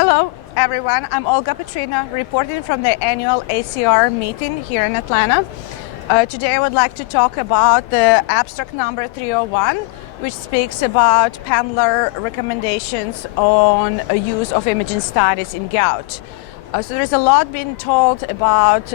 Hello, everyone. I'm Olga Petryna, reporting from the annual ACR meeting here in Atlanta. Today I would like to talk about the abstract number 301, which speaks about PANLAR recommendations on use of imaging studies in gout. So there's a lot being told about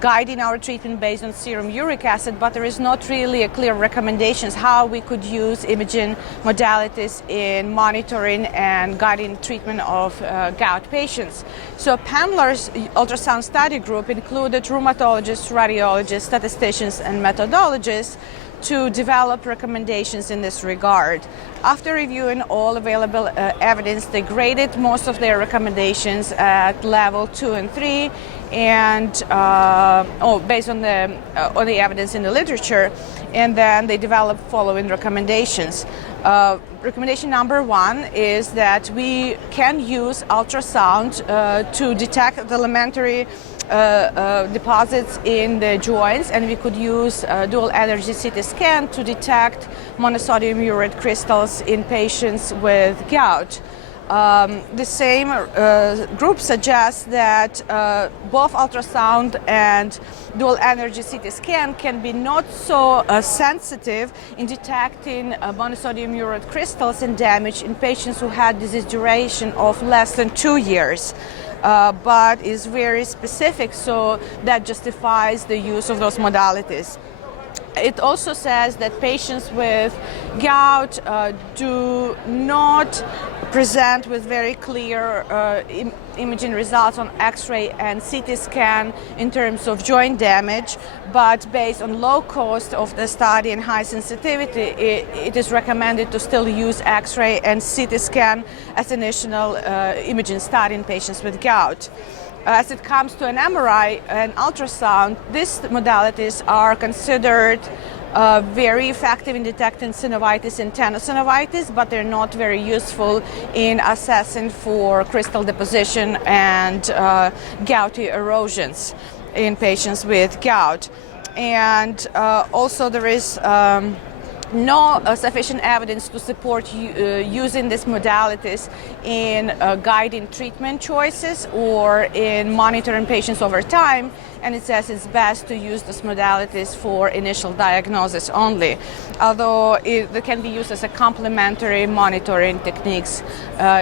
guiding our treatment based on serum uric acid, but there is not really a clear recommendations how we could use imaging modalities in monitoring and guiding treatment of gout patients. So PANLAR's ultrasound study group included rheumatologists, radiologists, statisticians, and methodologists to develop recommendations in this regard. After reviewing all available evidence, they graded most of their recommendations at level 2 and 3, and based on the evidence in the literature, and then they developed following recommendations. Recommendation number 1 is that we can use ultrasound to detect the elementary deposits in the joints, and we could use dual energy CT scan to detect monosodium urate crystals in patients with gout. The same group suggests that both ultrasound and dual energy CT scan can be not so sensitive in detecting monosodium urate crystals and damage in patients who had disease duration of less than 2 years. But is very specific, so that justifies the use of those modalities. It also says that patients with gout do not present with very clear imaging results on X-ray and CT scan in terms of joint damage, but based on low cost of the study and high sensitivity, it is recommended to still use X-ray and CT scan as initial imaging study in patients with gout. As it comes to an MRI and ultrasound, these modalities are considered very effective in detecting synovitis and tenosynovitis, but they're not very useful in assessing for crystal deposition and gouty erosions in patients with gout. And also there is no sufficient evidence to support using these modalities in guiding treatment choices or in monitoring patients over time, and it says it's best to use these modalities for initial diagnosis only, although they can be used as a complementary monitoring techniques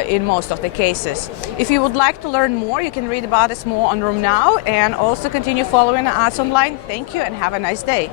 in most of the cases. If you would like to learn more, you can read about this more on RheumNow and also continue following us online. Thank you and have a nice day.